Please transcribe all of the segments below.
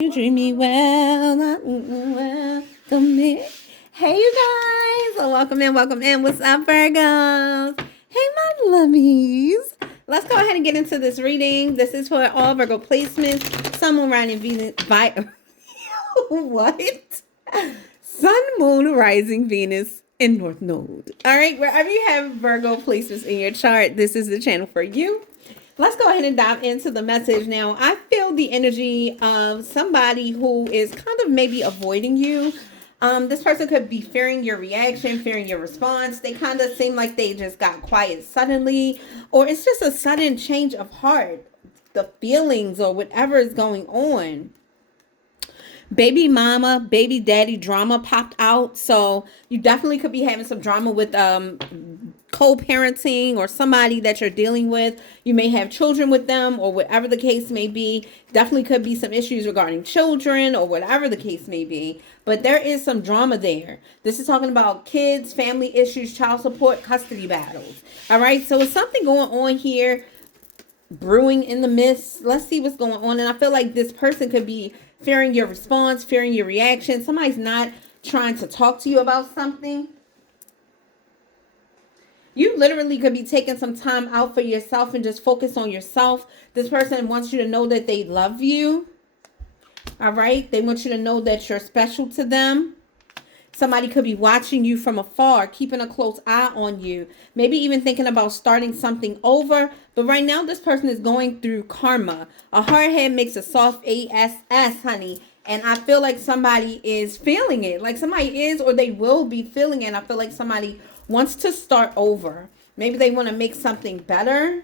You treat me well, welcome in. Hey, you guys, welcome in. What's up, Virgos? Hey, my lovies. Let's go ahead and get into this reading. This is for all Virgo placements. Sun, Moon, Rising, Venus, what? Sun, Moon, Rising, Venus, and North Node. All right, wherever you have Virgo placements in your chart, this is the channel for you. Let's go ahead and dive into the message now. I feel the energy of somebody who is kind of maybe avoiding you. This person could be fearing your reaction, fearing your response. They kind of seem like they just got quiet suddenly, or it's just a sudden change of heart, the feelings or whatever is going on. Baby mama, baby daddy drama popped out. So you definitely could be having some drama with co-parenting or somebody that you're dealing with. You may have children with them or whatever the case may be. Definitely could be some issues regarding children or whatever the case may be. But there is some drama there. This is talking about kids, family issues, child support, custody battles. All right. So it's something going on here brewing in the midst. Let's see what's going on. And I feel like this person could be fearing your response, fearing your reaction. Somebody's not trying to talk to you about something. You literally could be taking some time out for yourself and just focus on yourself. This person wants you to know that they love you. All right. They want you to know that you're special to them. Somebody could be watching you from afar, keeping a close eye on you. Maybe even thinking about starting something over. But right now, this person is going through karma. A hard head makes a soft ass, honey. And I feel like somebody is feeling it. Like somebody is, or they will be feeling it. I feel like somebody wants to start over. Maybe they want to make something better.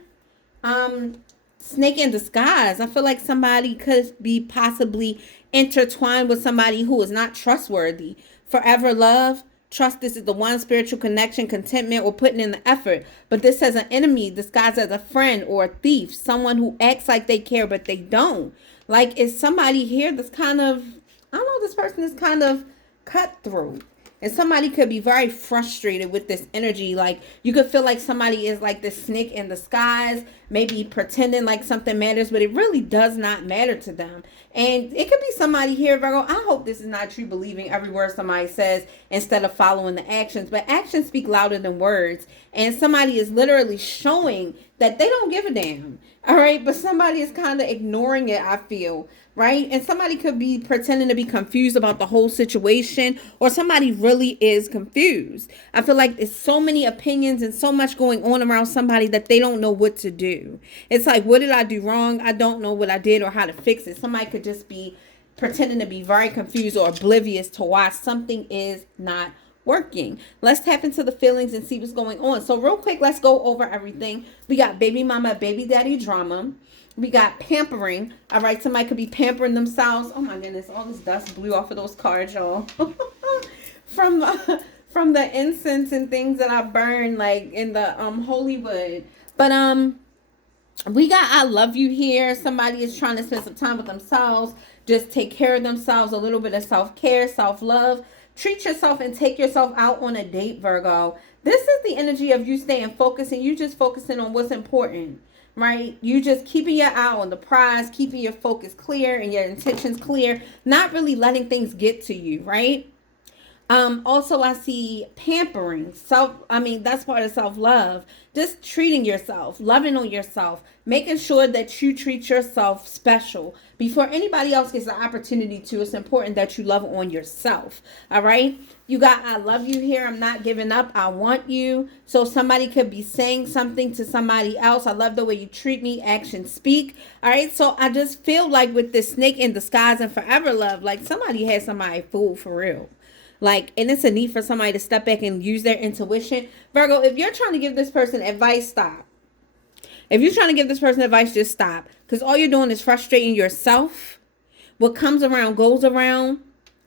Snake in disguise. I feel like somebody could be possibly intertwined with somebody who is not trustworthy. Forever love, trust, this is the one, spiritual connection, contentment, or putting in the effort. But this says an enemy disguised as a friend or a thief, someone who acts like they care but they don't. Like, is somebody here that's kind of, I don't know, this person is kind of cutthroat. And somebody could be very frustrated with this energy. Like, you could feel like somebody is like this snake in disguise, maybe pretending like something matters, but it really does not matter to them. And it could be somebody here, Virgo. I hope this is not you believing every word somebody says instead of following the actions. But actions speak louder than words. And somebody is literally showing that they don't give a damn. All right. But somebody is kind of ignoring it, I feel. Right? And somebody could be pretending to be confused about the whole situation, or somebody really is confused. I feel like there's so many opinions and so much going on around somebody that they don't know what to do. It's like, what did I do wrong? I don't know what I did or how to fix it. Somebody could just be pretending to be very confused or oblivious to why something is not working. Let's tap into the feelings and see what's going on. So real quick, let's go over everything. We got baby mama, baby daddy drama. We got pampering. All right, somebody could be pampering themselves. Oh my goodness, all this dust blew off of those cards, y'all. from the incense and things that I burned like in the Holywood. But we got I love you here. Somebody is trying to spend some time with themselves. Just take care of themselves, a little bit of self-care, self-love. Treat yourself and take yourself out on a date, Virgo. This is the energy of you staying focused and you just focusing on what's important. Right? You just keeping your eye on the prize, keeping your focus clear and your intentions clear, not really letting things get to you, right? Also I see pampering. That's part of self-love. Just treating yourself, loving on yourself, making sure that you treat yourself special. Before anybody else gets the opportunity to, it's important that you love on yourself. All right? You got I love you here. I'm not giving up. I want you. So somebody could be saying something to somebody else. I love the way you treat me. Actions speak. All right? So I just feel like with this snake in disguise and forever love, like somebody had somebody fooled for real. Like, and it's a need for somebody to step back and use their intuition. Virgo, if you're trying to give this person advice, stop. If you're trying to give this person advice, just stop. Because all you're doing is frustrating yourself. What comes around goes around.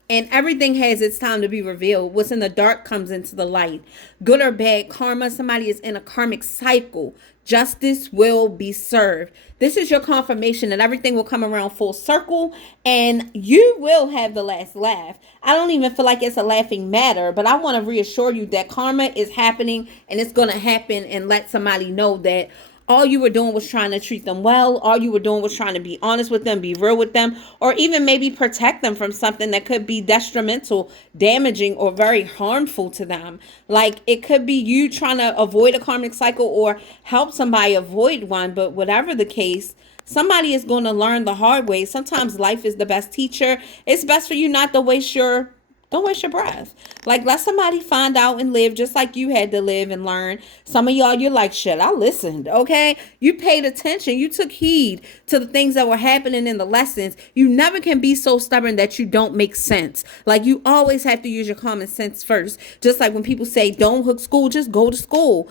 And everything has its time to be revealed. What's in the dark comes into the light. Good or bad karma, somebody is in a karmic cycle. Justice will be served. This is your confirmation that everything will come around full circle and you will have the last laugh. I don't even feel like it's a laughing matter, but I want to reassure you that karma is happening and it's going to happen, and let somebody know that all you were doing was trying to treat them well. All you were doing was trying to be honest with them, be real with them, or even maybe protect them from something that could be detrimental, damaging, or very harmful to them. Like, it could be you trying to avoid a karmic cycle or help somebody avoid one. But whatever the case, somebody is going to learn the hard way. Sometimes life is the best teacher. It's best for you not to don't waste your breath. Like, let somebody find out and live just like you had to live and learn. Some of y'all, you're like, shit, I listened, okay? You paid attention. You took heed to the things that were happening in the lessons. You never can be so stubborn that you don't make sense. Like, you always have to use your common sense first. Just like when people say, don't hook school, just go to school.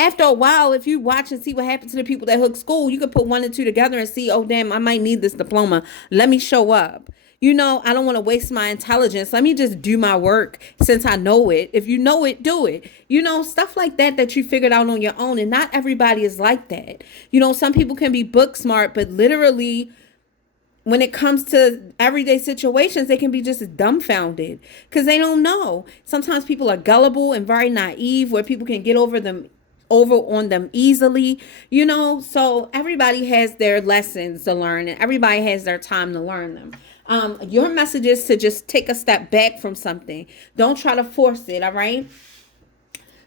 After a while, if you watch and see what happened to the people that hook school, you can put 1 and 2 together and see, oh, damn, I might need this diploma. Let me show up. I don't want to waste my intelligence. Let me just do my work since I know it. If you know it, do it. Stuff like that you figured out on your own. And not everybody is like that. Some people can be book smart, but literally when it comes to everyday situations, they can be just dumbfounded because they don't know. Sometimes people are gullible and very naive where people can get over on them easily, so everybody has their lessons to learn and everybody has their time to learn them. Your message is to just take a step back from something. Don't try to force it. All right.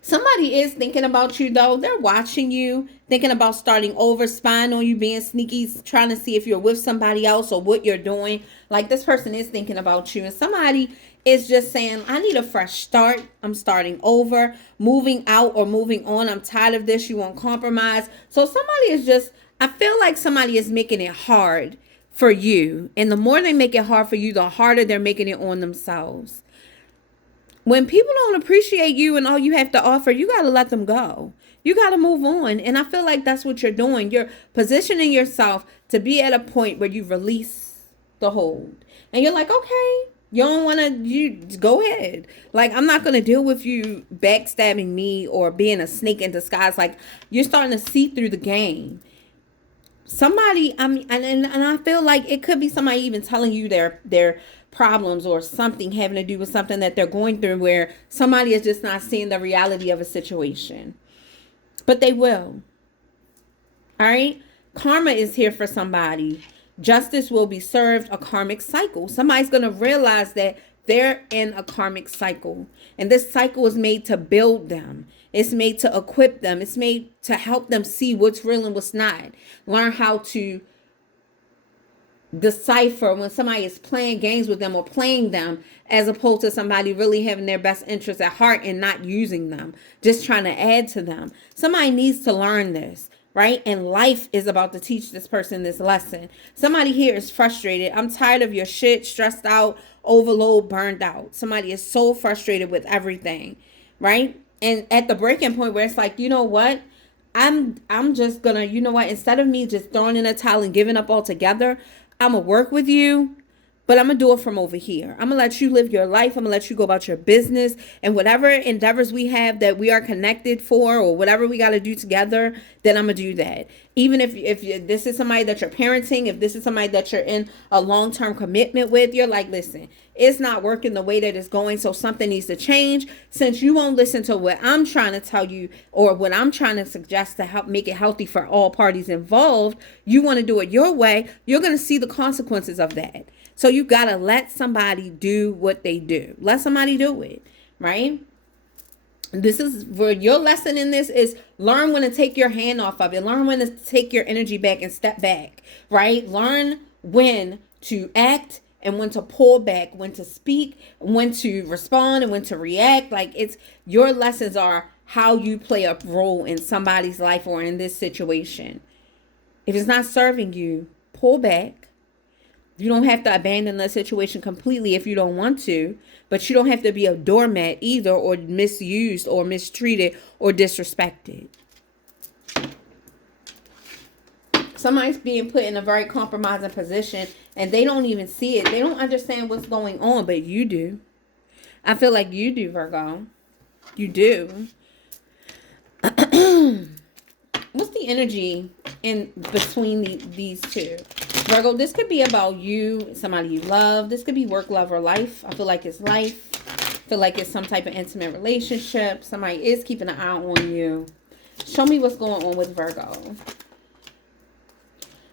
Somebody is thinking about you though. They're watching you, thinking about starting over, spying on you, being sneaky, trying to see if you're with somebody else or what you're doing. Like, this person is thinking about you, and somebody is just saying, I need a fresh start. I'm starting over, moving out or moving on. I'm tired of this. You won't compromise. So somebody is just, I feel like somebody is making it hard for you. And the more they make it hard for you, the harder they're making it on themselves. When people don't appreciate you and all you have to offer, you got to let them go. You got to move on. And I feel like that's what you're doing. You're positioning yourself to be at a point where you release the hold. And you're like, okay, you don't want to, you go ahead. Like, I'm not going to deal with you backstabbing me or being a snake in disguise. Like, you're starting to see through the game. Somebody, and I feel like it could be somebody even telling you their problems or something having to do with something that they're going through where somebody is just not seeing the reality of a situation. But they will. All right? Karma is here for somebody. Justice will be served, a karmic cycle. Somebody's going to realize that they're in a karmic cycle. And this cycle is made to build them. It's made to equip them. It's made to help them see what's real and what's not. Learn how to decipher when somebody is playing games with them or playing them, as opposed to somebody really having their best interests at heart and not using them, just trying to add to them. Somebody needs to learn this, right? And life is about to teach this person this lesson. Somebody here is frustrated. I'm tired of your shit, stressed out, overload, burned out. Somebody is so frustrated with everything, right? And at the breaking point where it's like, you know what? I'm just gonna, instead of me just throwing in a towel and giving up altogether, I'm gonna work with you, but I'm gonna do it from over here. I'm gonna let you live your life. I'm gonna let you go about your business, and whatever endeavors we have that we are connected for, or whatever we got to do together, then I'm gonna do that. Even if this is somebody that you're parenting, if this is somebody that you're in a long-term commitment with, you're like, listen, it's not working the way that it's going, so something needs to change. Since you won't listen to what I'm trying to tell you or what I'm trying to suggest to help make it healthy for all parties involved, you want to do it your way, you're going to see the consequences of that. So you got to let somebody do what they do. Let somebody do it, right? This is where your lesson in this is learn when to take your hand off of it. Learn when to take your energy back and step back, right? Learn when to act and when to pull back, when to speak, when to respond, and when to react. Like, it's your lessons are how you play a role in somebody's life or in this situation. If it's not serving you, pull back. You don't have to abandon the situation completely if you don't want to, but you don't have to be a doormat either, or misused or mistreated or disrespected. Somebody's being put in a very compromising position and they don't even see it. They don't understand what's going on, but you do. I feel like you do, Virgo. You do. What's the energy in between these two? Virgo, this could be about you, somebody you love. This could be work, love, or life. I feel like it's life. I feel like it's some type of intimate relationship. Somebody is keeping an eye on you. Show me what's going on with Virgo.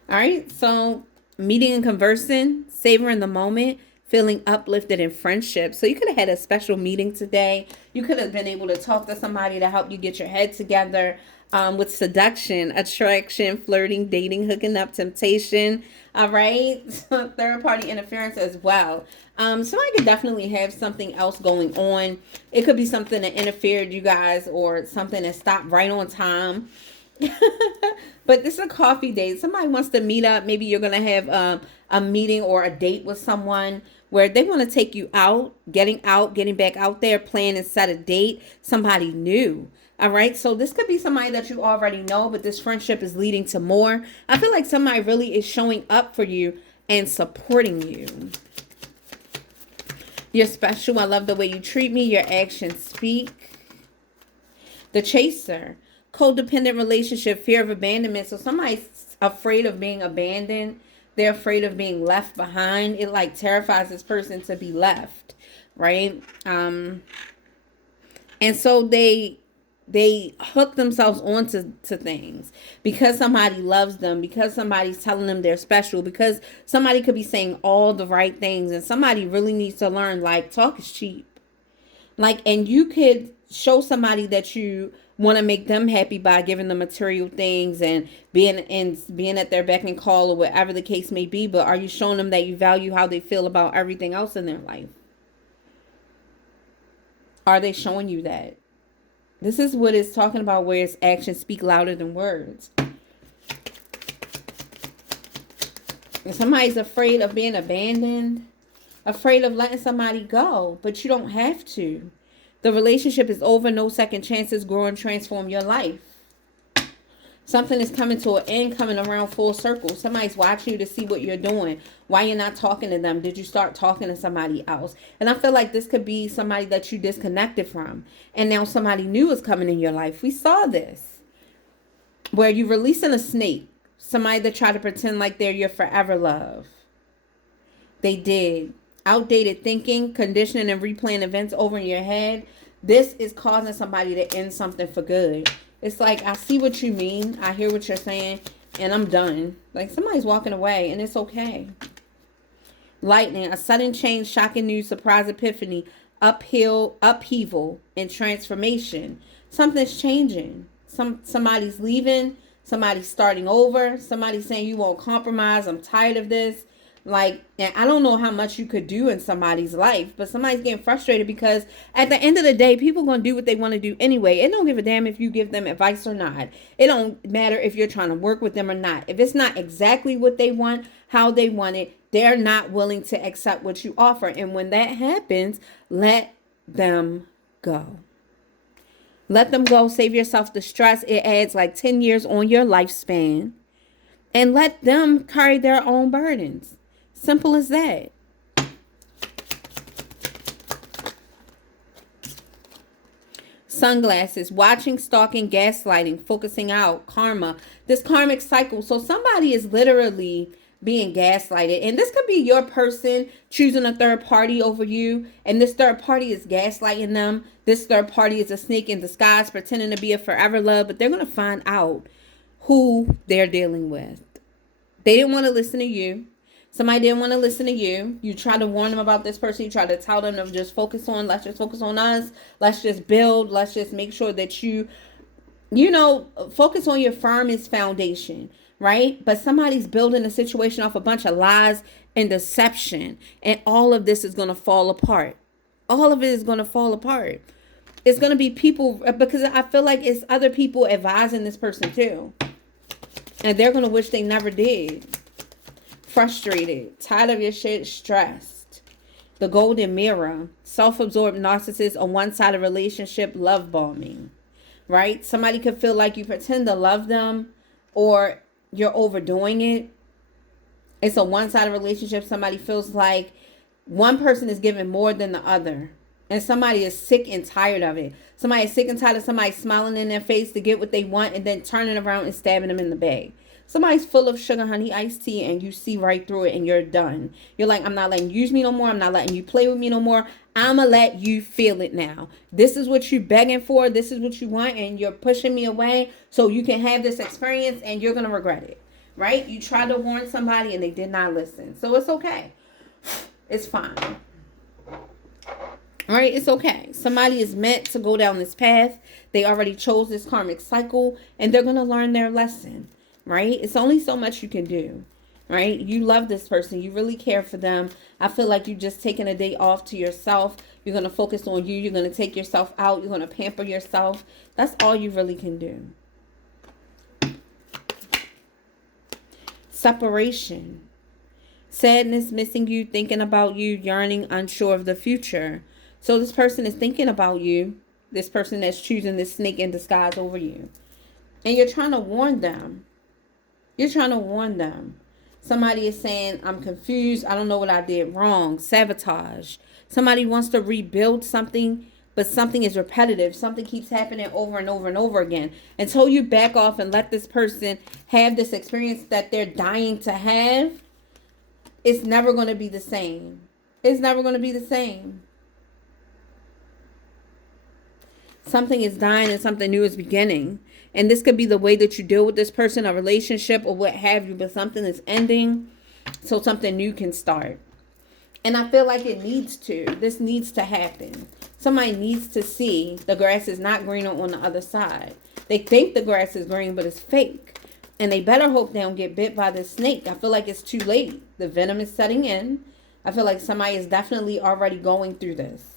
All right, so meeting and conversing, savoring the moment, feeling uplifted in friendship. So you could have had a special meeting today. You could have been able to talk to somebody to help you get your head together, with seduction, attraction, flirting, dating, hooking up, temptation. All right, third party interference as well. Somebody could definitely have something else going on. It could be something that interfered, you guys, or something that stopped right on time. But this is a coffee date. Somebody wants to meet up. Maybe you're going to have a meeting or a date with someone where they want to take you out, getting back out there, plan and set a date. Somebody new. All right. So this could be somebody that you already know, but this friendship is leading to more. I feel like somebody really is showing up for you and supporting you. You're special. I love the way you treat me. Your actions speak. The chaser. Codependent relationship, fear of abandonment. So somebody's afraid of being abandoned. They're afraid of being left behind. It like terrifies this person to be left, right? And so they hook themselves onto things because somebody loves them, because somebody's telling them they're special, because somebody could be saying all the right things, and somebody really needs to learn, like, talk is cheap. Like, and you could show somebody that you want to make them happy by giving them material things and being at their beck and call, or whatever the case may be. But are you showing them that you value how they feel about everything else in their life? Are they showing you that? This is what it's talking about, where its actions speak louder than words. And somebody's afraid of being abandoned, afraid of letting somebody go, but you don't have to. The relationship is over. No second chances. Grow and transform your life. Something is coming to an end, coming around full circle. Somebody's watching you to see what you're doing. Why you're not talking to them. Did you start talking to somebody else? And I feel like this could be somebody that you disconnected from, and now somebody new is coming in your life. We saw this, where you're releasing a snake. Somebody that tried to pretend like they're your forever love. They did. Outdated thinking, conditioning, and replaying events over in your head. This is causing somebody to end something for good. It's like, I see what you mean. I hear what you're saying, and I'm done. Like, somebody's walking away, and it's okay. Lightning, a sudden change, shocking news, surprise epiphany, upheaval, and transformation. Something's changing. Somebody's leaving. Somebody's starting over. Somebody's saying, you won't compromise. I'm tired of this. Like, and I don't know how much you could do in somebody's life, but somebody's getting frustrated because at the end of the day, people going to do what they want to do anyway. It don't give a damn if you give them advice or not. It don't matter if you're trying to work with them or not. If it's not exactly what they want, how they want it, they're not willing to accept what you offer. And when that happens, let them go. Let them go. Save yourself the stress. It adds like 10 years on your lifespan. And let them carry their own burdens. Simple as that. Sunglasses, watching, stalking, gaslighting, focusing out, karma, this karmic cycle. So somebody is literally being gaslighted. And this could be your person choosing a third party over you. And this third party is gaslighting them. This third party is a snake in disguise, pretending to be a forever love. But they're going to find out who they're dealing with. They didn't want to listen to you. Somebody didn't want to listen to you. You try to warn them about this person. You try to tell them to just focus on, let's just focus on us. Let's just build. Let's just make sure that you focus on your firmest foundation, right? But somebody's building a situation off a bunch of lies and deception. And all of this is going to fall apart. All of it is going to fall apart. It's going to be people, because I feel like it's other people advising this person too. And they're going to wish they never did. Frustrated, tired of your shit, stressed. The golden mirror, self-absorbed narcissist on one side of relationship, love bombing, right? Somebody could feel like you pretend to love them or you're overdoing it. It's a one-sided relationship. Somebody feels like one person is giving more than the other. And somebody is sick and tired of it. Somebody is sick and tired of somebody smiling in their face to get what they want and then turning around and stabbing them in the back. Somebody's full of sugar, honey, iced tea, and you see right through it and you're done. You're like, I'm not letting you use me no more. I'm not letting you play with me no more. I'ma let you feel it now. This is what you're begging for. This is what you want, and you're pushing me away so you can have this experience, and you're gonna regret it, right? You tried to warn somebody and they did not listen, so it's okay. It's fine. All right, it's okay. Somebody is meant to go down this path. They already chose this karmic cycle, and they're gonna learn their lesson, right? It's only so much you can do. Right? You love this person. You really care for them. I feel like you're just taking a day off to yourself. You're going to focus on you. You're going to take yourself out. You're going to pamper yourself. That's all you really can do. Separation. Sadness, missing you, thinking about you, yearning, unsure of the future. So this person is thinking about you. This person that's choosing this snake in disguise over you. And you're trying to warn them. You're trying to warn them. Somebody is saying, I'm confused. I don't know what I did wrong. Sabotage. Somebody wants to rebuild something, but something is repetitive. Something keeps happening over and over and over again. Until you back off and let this person have this experience that they're dying to have, it's never going to be the same. It's never going to be the same. Something is dying and something new is beginning. And this could be the way that you deal with this person, a relationship or what have you. But something is ending so something new can start. And I feel like it needs to. This needs to happen. Somebody needs to see the grass is not greener on the other side. They think the grass is green, but it's fake. And they better hope they don't get bit by this snake. I feel like it's too late. The venom is setting in. I feel like somebody is definitely already going through this.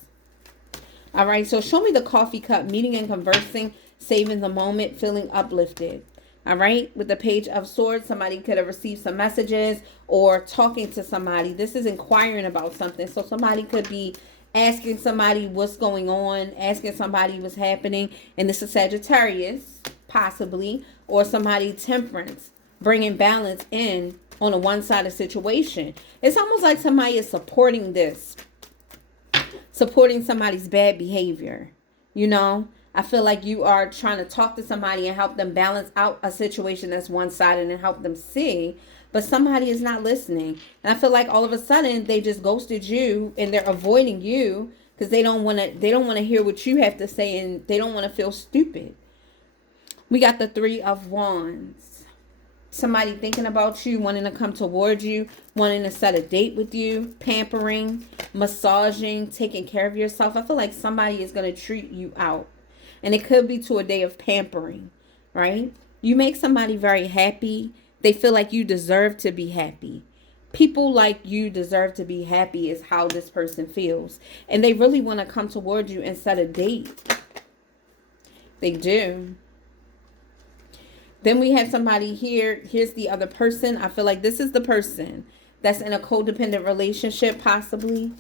All right, so show me the coffee cup, meeting and conversing, saving the moment, feeling uplifted. All right, with the Page of Swords, somebody could have received some messages or talking to somebody. This is inquiring about something. So somebody could be asking somebody what's going on, asking somebody what's happening. And this is Sagittarius, possibly, or somebody Temperance, bringing balance in on a one-sided situation. It's almost like somebody is supporting this. Supporting somebody's bad behavior. You know, I feel like you are trying to talk to somebody and help them balance out a situation that's one-sided and help them see, but somebody is not listening. And I feel like all of a sudden they just ghosted you and they're avoiding you because they don't want to hear what you have to say, and they don't want to feel stupid. We got the Three of Wands. Somebody thinking about you, wanting to come towards you, wanting to set a date with you, pampering, massaging, taking care of yourself. I feel like somebody is going to treat you out. And it could be to a day of pampering, right? You make somebody very happy. They feel like you deserve to be happy. People like you deserve to be happy is how this person feels. And they really want to come towards you and set a date. They do. Then we have somebody here. Here's the other person. I feel like this is the person that's in a codependent relationship, possibly.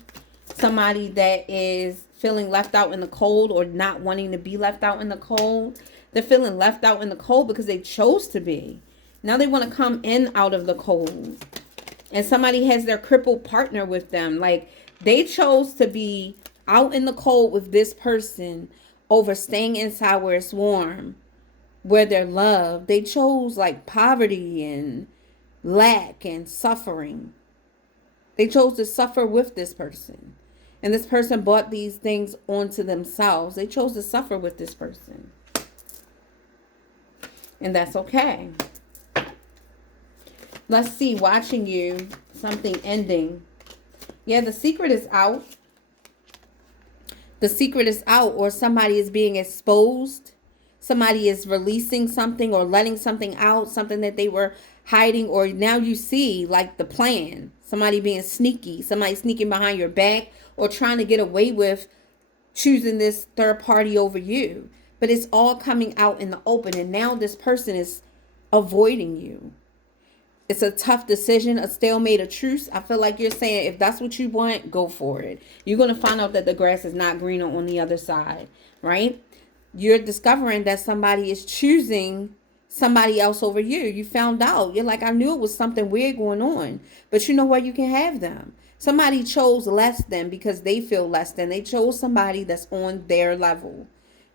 Somebody that is feeling left out in the cold or not wanting to be left out in the cold. They're feeling left out in the cold because they chose to be. Now they want to come in out of the cold. And somebody has their crippled partner with them. Like they chose to be out in the cold with this person over staying inside where it's warm, where they're loved. They chose like poverty and lack and suffering. They chose to suffer with this person. And this person brought these things onto themselves. They chose to suffer with this person. And that's okay. Let's see, watching you, something ending. Yeah, the secret is out. The secret is out, or somebody is being exposed. Somebody is releasing something or letting something out, something that they were hiding, or now you see like the plan. Somebody being sneaky, somebody sneaking behind your back or trying to get away with choosing this third party over you. But it's all coming out in the open, and now this person is avoiding you. It's a tough decision, a stalemate, a truce. I feel like you're saying if that's what you want, go for it. You're going to find out that the grass is not greener on the other side, right? You're discovering that somebody is choosing somebody else over you. You found out. You're like, I knew it was something weird going on. But you know what? You can have them. Somebody chose less than because they feel less than. They chose somebody that's on their level.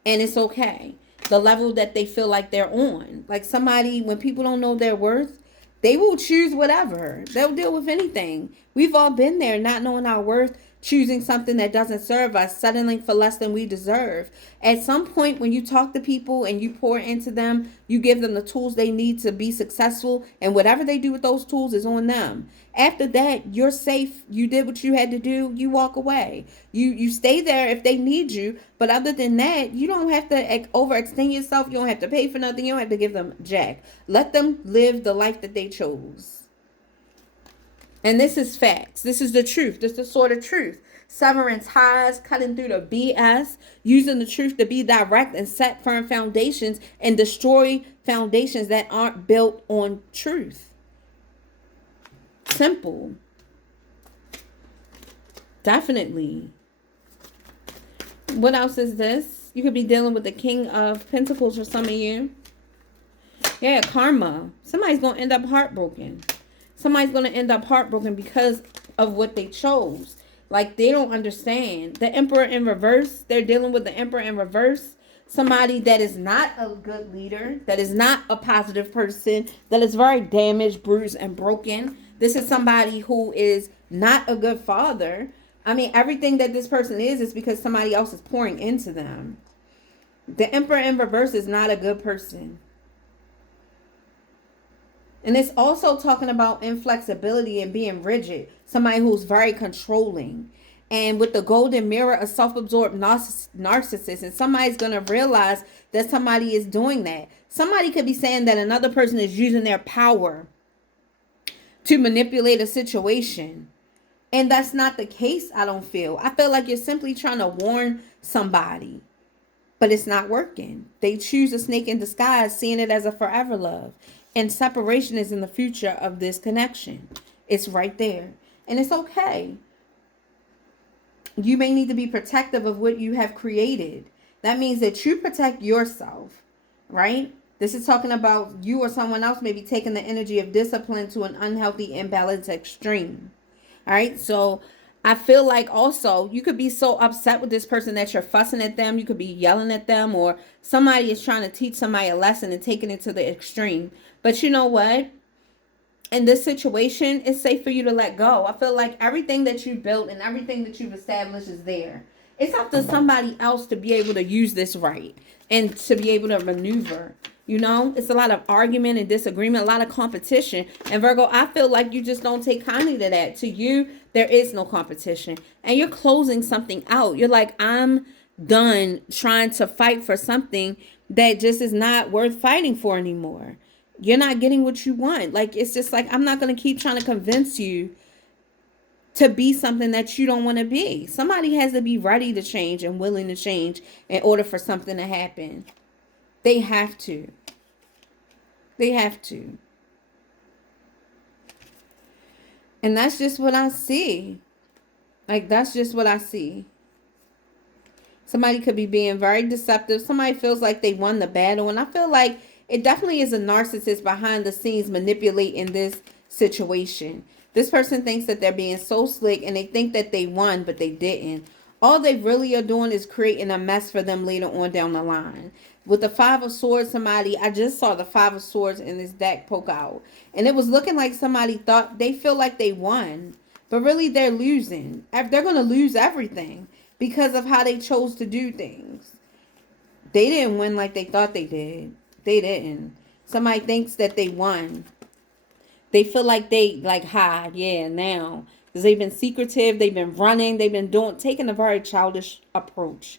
And it's okay. The level that they feel like they're on. Like somebody, when people don't know their worth, they will choose whatever. They'll deal with anything. We've all been there, not knowing our worth, choosing something that doesn't serve us, settling for less than we deserve. At some point, when you talk to people and you pour into them, you give them the tools they need to be successful, and whatever they do with those tools is on them. After that, you're safe. You did what you had to do. You walk away. You stay there if they need you, but other than that, you don't have to overextend yourself. You don't have to pay for nothing. You don't have to give them jack. Let them live the life that they chose. And this is facts. This is the truth. This is the sort of truth. Severing ties, cutting through the BS, using the truth to be direct and set firm foundations and destroy foundations that aren't built on truth. Simple. Definitely. What else is this? You could be dealing with the King of Pentacles for some of you. Yeah, karma. Somebody's going to end up heartbroken. Somebody's going to end up heartbroken because of what they chose. Like, they don't understand. The Emperor in reverse, they're dealing with the Emperor in reverse. Somebody that is not a good leader, that is not a positive person, that is very damaged, bruised, and broken. This is somebody who is not a good father. I mean, everything that this person is because somebody else is pouring into them. The Emperor in reverse is not a good person. And it's also talking about inflexibility and being rigid. Somebody who's very controlling. And with the golden mirror, a self-absorbed narcissist. And somebody's going to realize that somebody is doing that. Somebody could be saying that another person is using their power to manipulate a situation. And that's not the case, I don't feel. I feel like you're simply trying to warn somebody. But it's not working. They choose a snake in disguise, seeing it as a forever love. And separation is in the future of this connection. It's right there. And it's okay. You may need to be protective of what you have created. That means that you protect yourself, right? This is talking about you or someone else maybe taking the energy of discipline to an unhealthy, imbalanced extreme. All right, so I feel like also you could be so upset with this person that you're fussing at them. You could be yelling at them, or somebody is trying to teach somebody a lesson and taking it to the extreme. But you know what? In this situation, it's safe for you to let go. I feel like everything that you built and everything that you've established is there. It's up to somebody else to be able to use this right and to be able to maneuver. You know, it's a lot of argument and disagreement, a lot of competition. And Virgo, I feel like you just don't take kindly to that. To you, there is no competition. And you're closing something out. You're like, I'm done trying to fight for something that just is not worth fighting for anymore. You're not getting what you want. Like, it's just like, I'm not going to keep trying to convince you to be something that you don't want to be. Somebody has to be ready to change and willing to change in order for something to happen. They have to. They have to. And that's just what I see. Like, that's just what I see. Somebody could be being very deceptive. Somebody feels like they won the battle. And I feel like it definitely is a narcissist behind the scenes manipulating this situation. This person thinks that they're being so slick and they think that they won, but they didn't. All they really are doing is creating a mess for them later on down the line. With the Five of Swords, I just saw the Five of Swords in this deck poke out. And it was looking like somebody thought they feel like they won. But really they're losing. They're going to lose everything because of how they chose to do things. They didn't win like they thought they did. They didn't. Somebody thinks that they won. They feel like they hide. Yeah, now. Because they've been secretive. They've been running. They've been taking a very childish approach.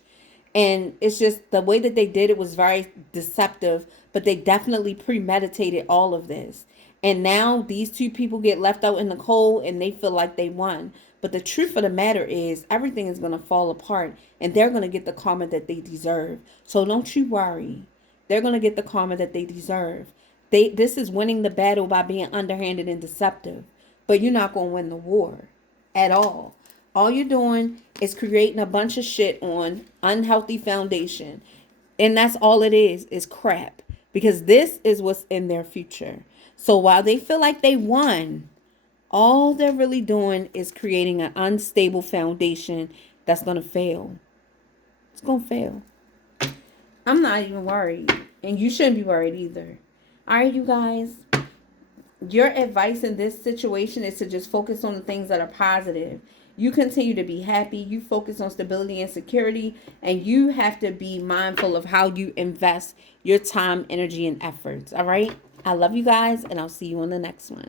And it's just the way that they did it was very deceptive. But they definitely premeditated all of this. And now these two people get left out in the cold and they feel like they won. But the truth of the matter is everything is going to fall apart. And they're going to get the karma that they deserve. So don't you worry. They're going to get the karma that they deserve. This is winning the battle by being underhanded and deceptive. But you're not going to win the war at all. All you're doing is creating a bunch of shit on unhealthy foundation. And that's all it is crap. Because this is what's in their future. So while they feel like they won, all they're really doing is creating an unstable foundation that's going to fail. It's going to fail. I'm not even worried. And you shouldn't be worried either. All right, you guys. Your advice in this situation is to just focus on the things that are positive. You continue to be happy. You focus on stability and security. And you have to be mindful of how you invest your time, energy, and efforts. All right? I love you guys, and I'll see you on the next one.